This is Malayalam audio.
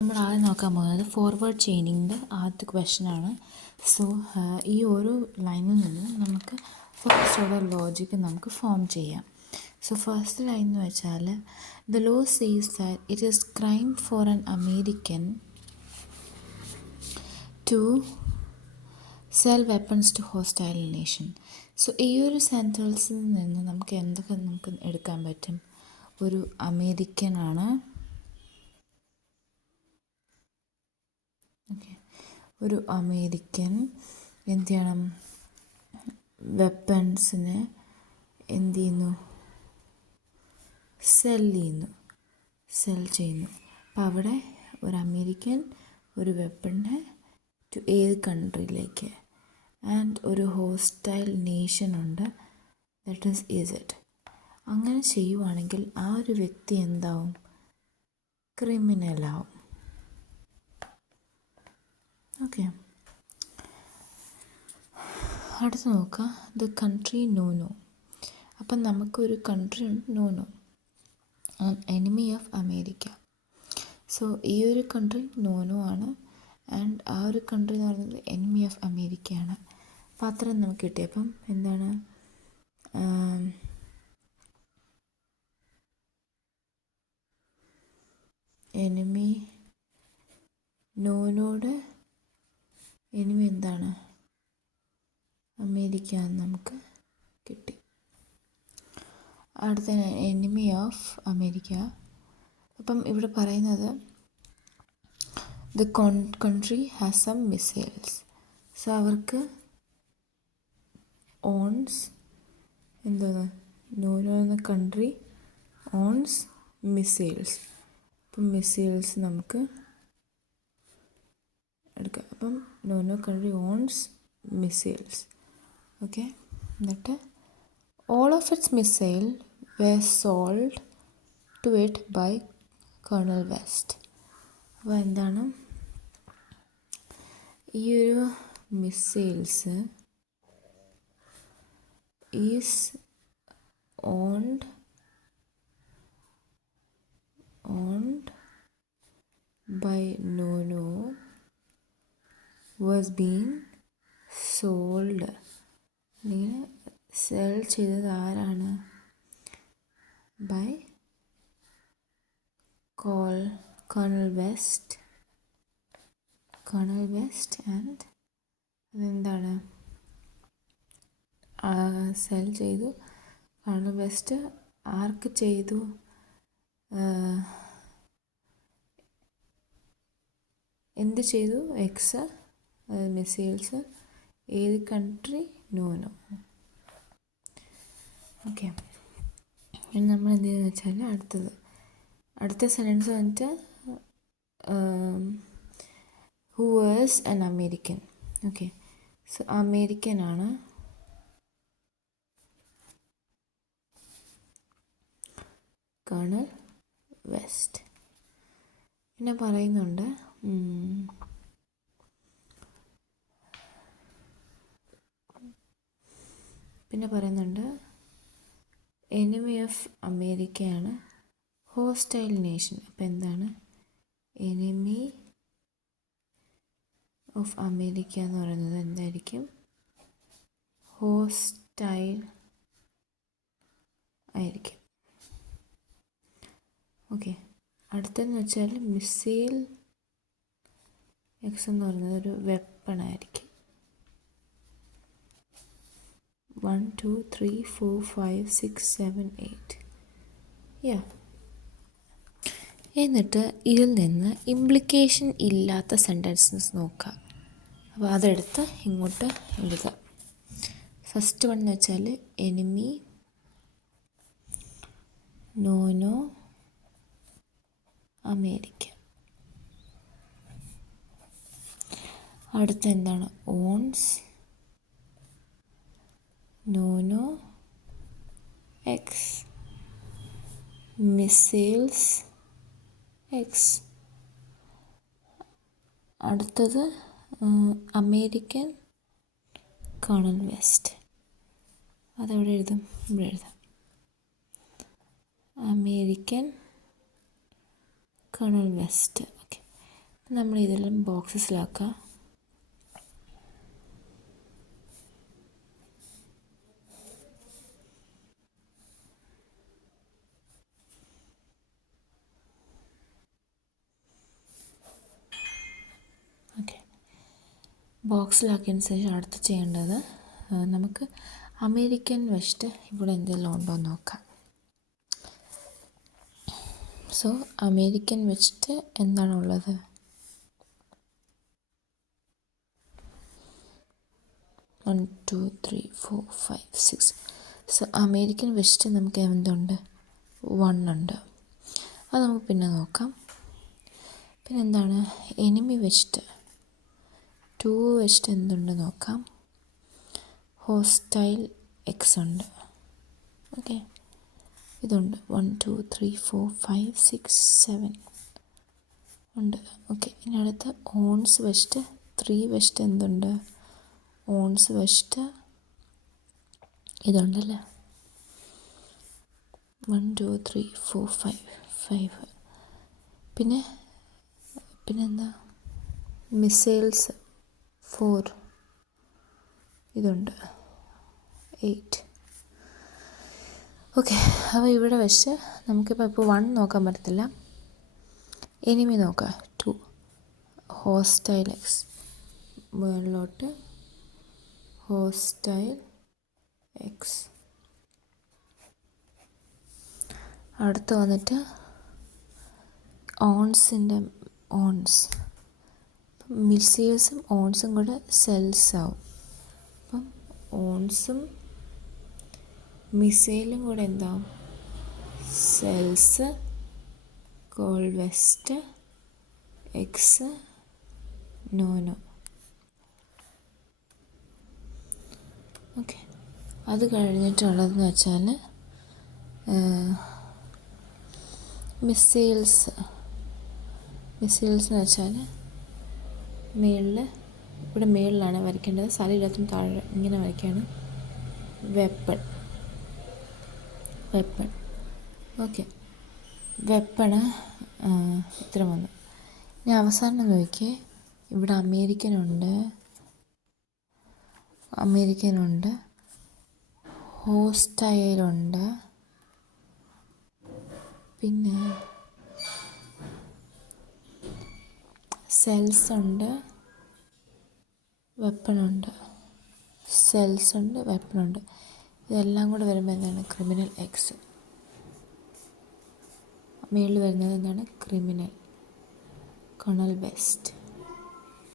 നമ്മൾ ആദ്യം നോക്കാൻ പോകുന്നത് ഫോർവേഡ് ചെയിനിങ്ങിൻ്റെ ആദ്യത്തെ ക്വസ്റ്റ്യനാണ്. സോ ഈ ഓരോ ലൈനിൽ നിന്നും നമുക്ക് ഫസ്റ്റ് ഓർഡർ ലോജിക്ക് നമുക്ക് ഫോം ചെയ്യാം. സോ ഫസ്റ്റ് ലൈൻ എന്ന് വെച്ചാൽ the law says that it is crime for an American to sell weapons to hostile nation. So ഈ ഒരു സെൻറ്റൻസിൽ നിന്ന് നമുക്ക് എന്തൊക്കെ നമുക്ക് എടുക്കാൻ പറ്റും? ഒരു അമേരിക്കനാണ്, ഒരു അമേരിക്കൻ എന്ത് ചെയ്യണം? വെപ്പൺസിനെ എന്ത് ചെയ്യുന്നു? സെൽ ചെയ്യുന്നു. അപ്പം അവിടെ ഒരു അമേരിക്കൻ ഒരു വെപ്പണിനെ ടു ഏത് കൺട്രിയിലേക്ക്, ആൻഡ് ഒരു ഹോസ്റ്റൈൽ നേഷൻ ഉണ്ട്, ദാറ്റ് ഈസ് ഇസഡ്. അങ്ങനെ ചെയ്യുവാണെങ്കിൽ ആ ഒരു വ്യക്തി എന്താവും? ക്രിമിനലാവും. ഓക്കെ, അടുത്ത് നോക്കുക. The country no no. അപ്പം നമുക്കൊരു കൺട്രി ഉണ്ട്, no no, enemy of America. So ഈ ഒരു കൺട്രി നോനോ ആണ്, ആൻഡ് ആ ഒരു കൺട്രി എന്ന് പറയുന്നത് എനിമി ഓഫ് അമേരിക്കയാണ്. അപ്പം അത്രയും നമുക്ക് കിട്ടി. അപ്പം എന്താണ്? എനിമി നോനോട് എനിമി എന്താണ്? അമേരിക്ക എന്ന് നമുക്ക് കിട്ടി. അടുത്ത എനിമി ഓഫ് അമേരിക്ക. അപ്പം ഇവിടെ പറയുന്നത് the country has some missiles. So അവർക്ക് ഓൺസ് എന്താണ്? നോനോ എന്ന കൺട്രി ഓൺസ് മിസൈൽസ്. അപ്പം മിസൈൽസ് നമുക്ക് എടുക്കാം. അപ്പം Nono country owns missiles. Okay, എന്നിട്ട് all of its missiles were sold to it by Colonel West. അപ്പോൾ എന്താണ്? ഈ ഒരു missiles is owned by Nono was being sold. ഇങ്ങനെ സെൽ ചെയ്തത് ആരാണ്? By colonel West. ആൻഡ് അതെന്താണ്? സെൽ ചെയ്തു കേണൽ വെസ്റ്റ്. ആർക്ക് ചെയ്തു? എന്ത് ചെയ്തു? X missiles. ഏത് കൺട്രി? നോനോ. ഓക്കെ, ഇനി നമ്മൾ എന്ത് ചെയ്യുന്നത് വെച്ചാൽ അടുത്ത സെൻറ്റൻസ് വന്നിട്ട് who was an American. Okay, so അമേരിക്കനാണ് കേണൽ വെസ്റ്റ്. പിന്നെ പറയുന്നുണ്ട് എനിമി ഓഫ് അമേരിക്കയാണ് ഹോസ്റ്റൈൽ നേഷൻ. അപ്പം എന്താണ്? എനിമി ഓഫ് അമേരിക്ക എന്ന് പറയുന്നത് എന്തായിരിക്കും? ഹോസ്റ്റൈൽ ആയിരിക്കും. ഓക്കെ, അടുത്തെന്ന് വെച്ചാൽ മിസൈൽ എക്സ് എന്ന് പറയുന്നത് ഒരു വെപ്പൺ ആയിരിക്കും. 1 2 3 4 5 6 7 8. എന്നിട്ട് ഇതിൽ നിന്ന് ഇംപ്ലിക്കേഷൻ ഇല്ലാത്ത സെൻറ്റൻസസ് നോക്കാം. അപ്പോൾ അതെടുത്ത് ഇങ്ങോട്ട് എഴുതാം. ഫസ്റ്റ് വൺ എന്ന് വെച്ചാൽ എനിമി നോനോ അമേരിക്ക. അടുത്ത എന്താണ്? Owns Nono X missiles X. അടുത്തത് അമേരിക്കൻ കേണൽ വെസ്റ്റ്. അതെവിടെ എഴുതും? ഇവിടെ എഴുതാം. American colonel west. ഓക്കെ, നമ്മൾ ഇതെല്ലാം ബോക്സസിലാക്കാം. ഓക്കെ, ബോക്സിലാക്കിയതിന് ശേഷം അടുത്ത് ചെയ്യേണ്ടത് നമുക്ക് അമേരിക്കൻ വെച്ചിട്ട് ഇവിടെ എന്തെങ്കിലും ഉണ്ടോ എന്ന് നോക്കാം. സോ അമേരിക്കൻ വെച്ചിട്ട് എന്താണുള്ളത്? 1 2 3 4 5 6. സോ അമേരിക്കൻ വെച്ചിട്ട് നമുക്ക് എന്തുണ്ട്? 1 ഉണ്ട്. അത് നമുക്ക് പിന്നെ നോക്കാം. പിന്നെ എന്താണ് എനിമി വെച്ചിട്ട് 2 വെച്ചിട്ട് എന്തുണ്ട് നോക്കാം. ഹോസ്റ്റൈൽ എക്സ് ഉണ്ട്. ഓക്കെ, ഇതുണ്ട് 1 2 3 4 5 6 7 ഉണ്ട്. ഓക്കെ, ഇനി അടുത്ത് ഓൺസ് വെച്ചിട്ട് 3 വെച്ചിട്ട് എന്തുണ്ട്? ഓൺസ് വെച്ചിട്ട് ഇതുണ്ടല്ലേ 1 2 3 4 5. പിന്നെന്താ മിസൈൽസ് 4 ഇതുണ്ട് 8. ഓക്കെ, അപ്പോൾ ഇവിടെ വെച്ച് നമുക്കിപ്പോൾ 1 നോക്കാൻ പറ്റത്തില്ല. എനിമി നോക്കാം 2 ഹോസ്റ്റൈൽ എക്സ്, മുകളിലോട്ട് ഹോസ്റ്റൈൽ എക്സ്. അടുത്ത് വന്നിട്ട് ഓൺസിൻ്റെ ഓൺസ്, മിസൈൽസും ഓൺസും കൂടെ സെൽസ് ആവും. അപ്പം ഓൺസും മിസൈലും കൂടെ എന്താവും? Cells call west X no no. Okay, അത് കഴിഞ്ഞിട്ടുള്ളതെന്ന് വെച്ചാൽ മിസൈൽസ് വെച്ചാൽ ഇവിടെ മേളിലാണ് വരയ്ക്കേണ്ടത്. സ്ഥലമില്ലാത്തും താഴെ ഇങ്ങനെ വരയ്ക്കുകയാണ്. വെപ്പൺ. ഓക്കെ, വെപ്പണ് ഇത്ര വന്നു. ഇനി അവസാനം നോക്കിയേ, ഇവിടെ അമേരിക്കനുണ്ട്, ഹോസ്റ്റൈലുണ്ട്, പിന്നെ സെൽസ് ഉണ്ട്, വെപ്പണുണ്ട്. ഇതെല്ലാം കൂടെ വരുമ്പോൾ എന്താണ്? Criminal X. മേളിൽ വരുന്നത് എന്താണ്? Criminal colonel west.